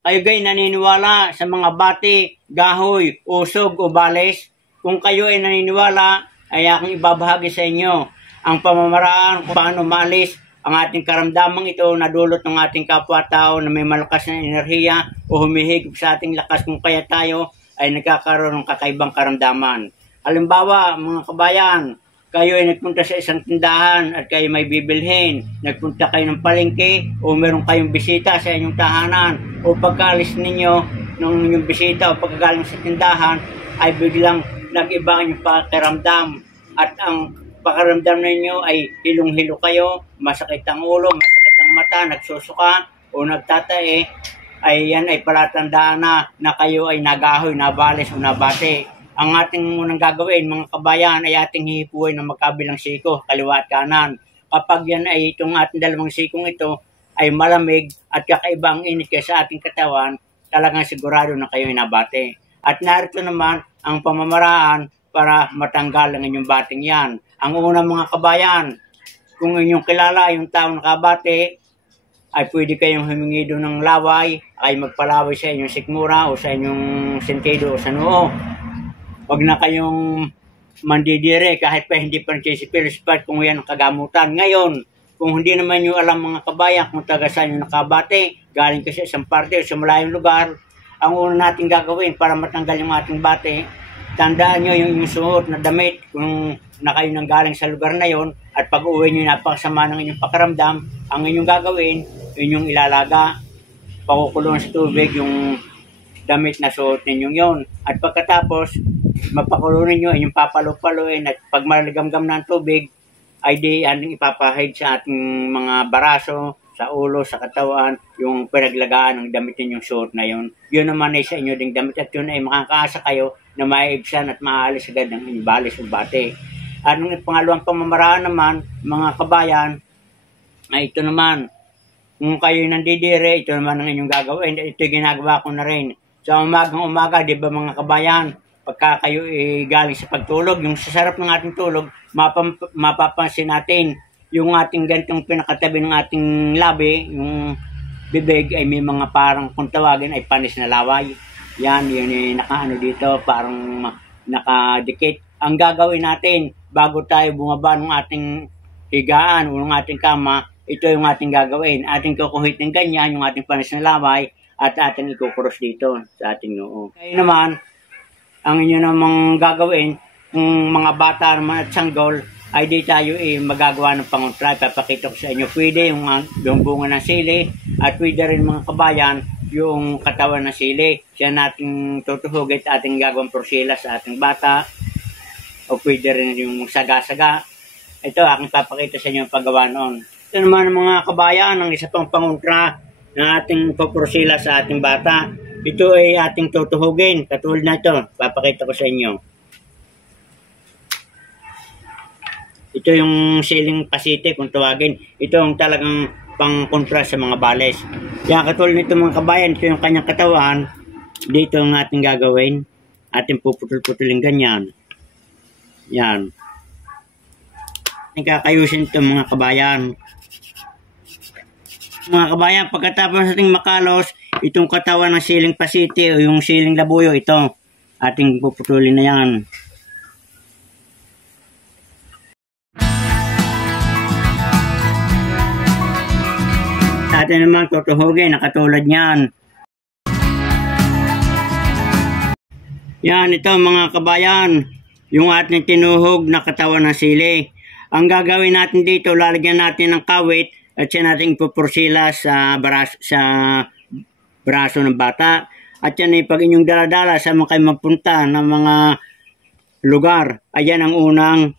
Kayo gay naniniwala sa mga bati, gahoy, usog o balis? Kung kayo ay naniniwala, ay aking ibabahagi sa inyo ang pamamaraan kung paano maalis ang ating karamdamang ito na dulot ng ating kapwa-tao na may malakas na enerhiya o humihigop sa ating lakas kung kaya tayo ay nagkakaroon ng kakaibang karamdaman. Halimbawa, mga kabayan, kayo ay nagpunta sa isang tindahan at kayo may bibilhin, nagpunta kayo ng palengke o meron kayong bisita sa inyong tahanan o pagkaalis ninyo ng inyong bisita o pagkagaling sa tindahan ay biglang nag-iba ang inyong pakiramdam at ang pakiramdam ninyo ay hilong-hilo kayo, masakit ang ulo, masakit ang mata, nagsusuka o nagtatae, ay yan ay palatandaan na kayo ay nagahoy, nabalis o nabate. Ang ating munang gagawin, mga kabayan, ay ating hihipuin ng magkabilang siko, kaliwa at kanan. Kapag yan ay itong ating dalawang sikong ito ay malamig at kakaibang init kaya sa ating katawan, talagang sigurado na kayo ay nabate. At narito naman ang pamamaraan para matanggal ang inyong bating yan. Ang unang mga kabayan, kung inyong kilala yung taong nakabate, ay pwede kayong humingi doon ng laway, ay magpalaway sa inyong sikmura o sa inyong sentido o sa noo. Huwag na kayong mandidire kahit pa hindi pa nagsisipil-sipad kung yan ang kagamutan. Ngayon, kung hindi naman nyo alam mga kabayan kung taga saan nyo nakabate, galing kasi isang parte o sa malayong lugar, ang una natin gagawin para matanggal yung ating bate, tandaan nyo yung inyong suot na damit kung na kayo nang galing sa lugar na yon at pag uwi nyo napakasama ng inyong pakiramdam, ang inyong gagawin, inyong ilalaga, pakukulong sa tubig yung damit na suot ninyong yon. At pagkatapos, mapakulunin nyo, inyong papalo-paloin at pag maligamgam na ang tubig, ay di anong ipapahid sa ating mga baraso, sa ulo, sa katawan, yung pinaglagaan ng damit ninyong suot na yon. Yun naman ay sa inyo ding damit at yun ay makakaasa kayo na maiibsan at maalis agad ng inyong balis o bate. At ang pangalawang pamamaraan naman, mga kabayan, ay ito naman, kung kayo nandidire, ito naman ang inyong gagawin. Ito ginagawa ko na rin. Sa umagang-umaga, di ba mga kabayan, pagka kayo galing sa pagtulog, yung sasarap ng ating tulog, mapapansin natin yung ating ganitong pinakatabi ng ating labi, yung bibig ay may mga parang kung tawagin ay panis na laway. Yan, yun ay nakaano dito, parang nakadikit. Ang gagawin natin, bago tayo bumaba ng ating higaan o ng ating kama, ito yung ating gagawin. Ating kukuhitin ganyan, yung ating panis na laway, at ating ikukuros dito sa ating noo. Kaya naman, ang inyo namang gagawin, kung mga bata naman at sanggol, ay di tayo magagawa ng pangontra. Papakita ko sa inyo, pwede yung bunga ng sili, at pwede rin mga kabayan, yung katawan ng sili. Siya nating tutuhugit, ating gagawang prosila sa ating bata, o pwede rin yung saga-saga. Ito, aking papakita sa inyo ang paggawa noon. Ito naman mga kabayan, ang isa pang pangontra, na ating paprosila sa ating bata. Ito ay ating tutuhugin. Katulad na ito. Papakita ko sa inyo. Ito yung siling pasite kung tawagin. Ito ang talagang pang-kontra sa mga bales. Yan, katulad nito mga kabayan. Ito yung kanyang katawan. Dito ang ating gagawin. Ating puputol-putulin ganyan. Yan. Kakayusin ito mga kabayan. Mga kabayan, pagkatapos nating makalos, itong katawan ng siling pasite o yung siling labuyo, ito, ating puputulin na yan. Atin naman tutuhugin na katulad niyan. Yan, ito mga kabayan, yung ating tinuhog na katawan ng sili. Ang gagawin natin dito, lalagyan natin ng kawit at siya natin ipupursila sa braso ng bata. At yan ay pag inyong daladala sa mga kayo magpunta ng mga lugar, ayan ang unang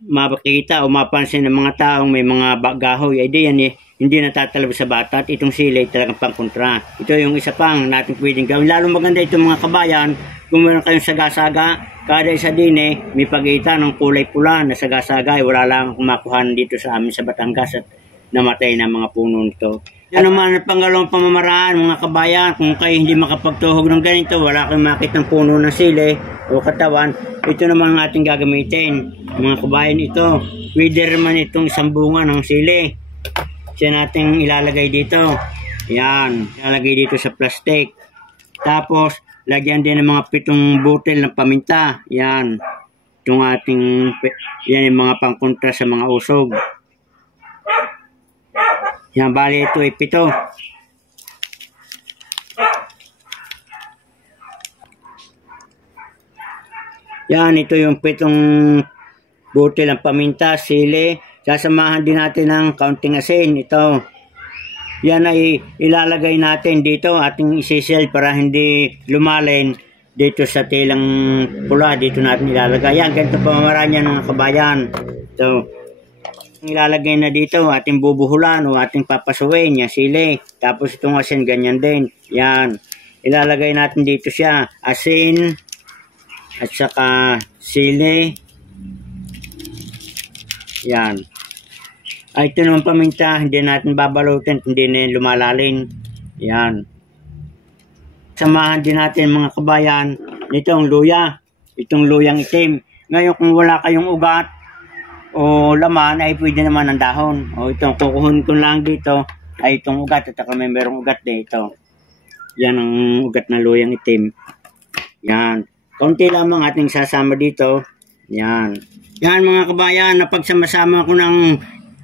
makikita o mapansin ng mga taong may mga gahoy. Ay di yan hindi natatalab sa bata at itong sili talagang pangkontra. Ito yung isa pang natin pwedeng gawin. Lalo maganda itong mga kabayan, kung meron kayong saga-saga, kada isa din may pagitan ng kulay pula na saga-saga, wala lang kumakuhan dito sa amin sa Batangas at namatay na mga puno nito. Yan naman ang pangalawang pamamaraan mga kabayan, kung kayo hindi makapagtuhog ng ganito, wala kayong makit ng puno ng sili o katawan, ito naman ang ating gagamitin. Mga kabayan, ito, pwede naman itong isang bunga ng sili. Siya natin ilalagay dito. Yan, ilalagay dito sa plastic. Tapos, lagyan din ng mga 7 butil ng paminta. Yan. Itong yan yung mga pangkontra sa mga usog. Yan, bali ito ay 7. Yan, ito yung 7 butil ng paminta, sili. Sasamahan din natin ng kaunting asin. Ito. Yan ay ilalagay natin dito, ating isisil para hindi lumalin dito sa tilang pula. Dito natin ilalagay. Yan, ganito pamamaraan niya ng kabayan. So, ilalagay na dito, ating bubuhulan o ating papasuin, yung sili. Tapos itong asin, ganyan din. Yan, ilalagay natin dito siya. Asin, at saka sili. Yan. Ay, ito naman paminta, hindi natin babalutin, hindi na lumalalim. Yan. Samahan din natin mga kabayan, itong luya. Itong luyang itim. Ngayon kung wala kayong ugat o laman, ay pwede naman ang dahon. O itong kukuhun ko lang dito, ay itong ugat. At saka may merong ugat dito. Yan ang ugat na luyang itim. Yan. Kaunti lamang ating sasama dito. Yan. Yan mga kabayan, napagsama-sama ko ng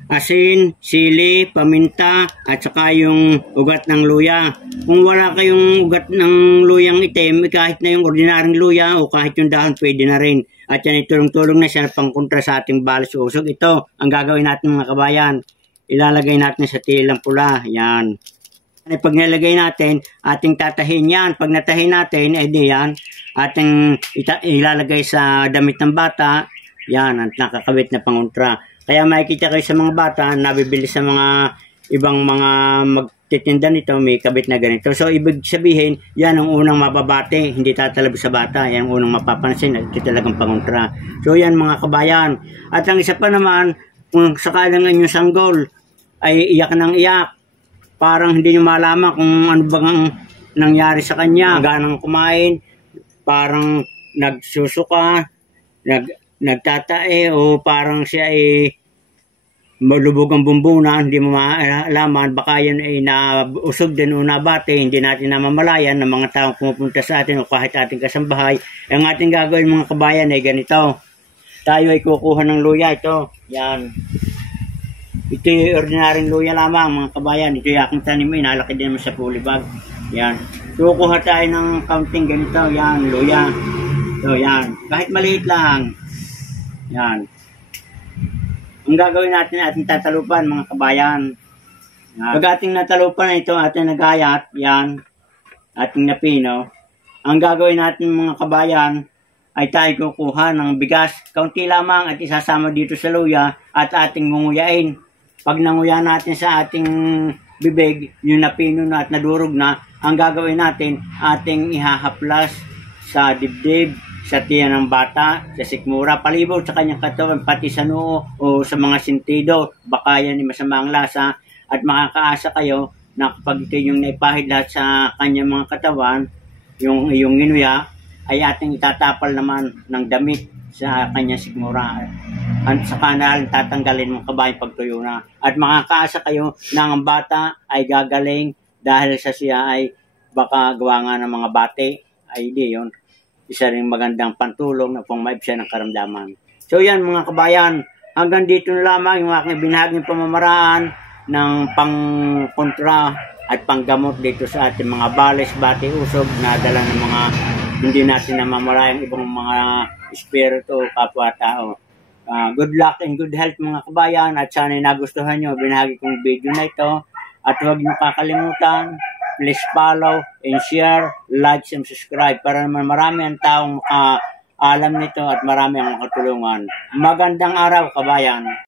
asin, sili, paminta, at saka yung ugat ng luya. Kung wala kayong ugat ng luyang itim, kahit na yung ordinaryong luya o kahit yung dahon, pwede na rin. At yan, itulong-tulong na siya pangkontra sa ating balas usog. Ito, ang gagawin natin mga kabayan. Ilalagay natin sa tilang pula. Yan. Pag nilagay natin, ating tatahin yan. Pag natahin natin, edi yan, ating ilalagay sa damit ng bata. Yan, ang nakakabit na pangontra. Kaya makikita kayo sa mga bata, nabibili sa mga ibang mga magtitinda nito, may kabit na ganito. So, ibig sabihin, yan ang unang mababate, hindi tatalab sa bata. Yan ang unang mapapansin, ito talagang pangontra. So, yan mga kabayan. At ang isa pa naman, kung sakalang inyong sanggol ay iyak ng iyak, parang hindi nyo malaman kung ano bang nangyari sa kanya. Ganang kumain, parang nagsusuka, nagtatae, o parang siya ay malubog ang bumbuna, hindi mo maalaman, baka yan ay nausog din o nabate, hindi natin namamalayan ng mga taong pumupunta sa atin o kahit ating kasambahay. Ang ating gagawin mga kabayan ay ganito. Tayo ay kukuha ng luya, ito. Yan. Ito yung ordinaryong luya lamang mga kabayan. Ito yung aking tanim, inalaki din naman sa pulibag. Yan. Kukuha tayo ng kaunting ganito. Yan, luya. So, yan. Kahit maliit lang. Yan. Ang gagawin natin ating tatalupan mga kabayan. Pag ating natalupan na ito, ating nagayat, yan, ating napino. Ang gagawin natin mga kabayan ay tayo kukuha ng bigas. Kaunti lamang at isasama dito sa luya at ating ngunguyain. Pag nanguya natin sa ating bibig, yung napino na at nadurog na, ang gagawin natin, ating ihahaplas sa dibdib, sa tiyan ng bata, sa sikmura, palibot sa kanyang katawan, pati sa noo o sa mga sentido. Baka yan ay masamang lasa at makakaasa kayo na kapag ito yung naipahid lahat sa kanyang mga katawan, yung ginuya, ay ating itatapal naman ng damit sa kanyang sikmura. At sa kanal, tatanggalin mong kabayan pagtuyo na. At makakaasa kayo na ang bata ay gagaling dahil sa siya ay baka gawa nga ng mga bate. Ay di yun. Isa rin magandang pantulong na pang-maib siya ng karamdaman. So yan mga kabayan, hanggang dito na lamang yung aking binahaging pamamaraan ng pang-kontra at panggamot dito sa ating mga bales, bati, usog na dala ng mga hindi natin namamalayang ibang mga espiritu, kapwa-tao. Good luck and good health mga kabayan at sana nagustuhan nyo binahagi kong video na ito at huwag nyo kakalimutan, please follow and share, like and subscribe para naman marami ang taong alam nito at marami ang makatulungan. Magandang araw kabayan.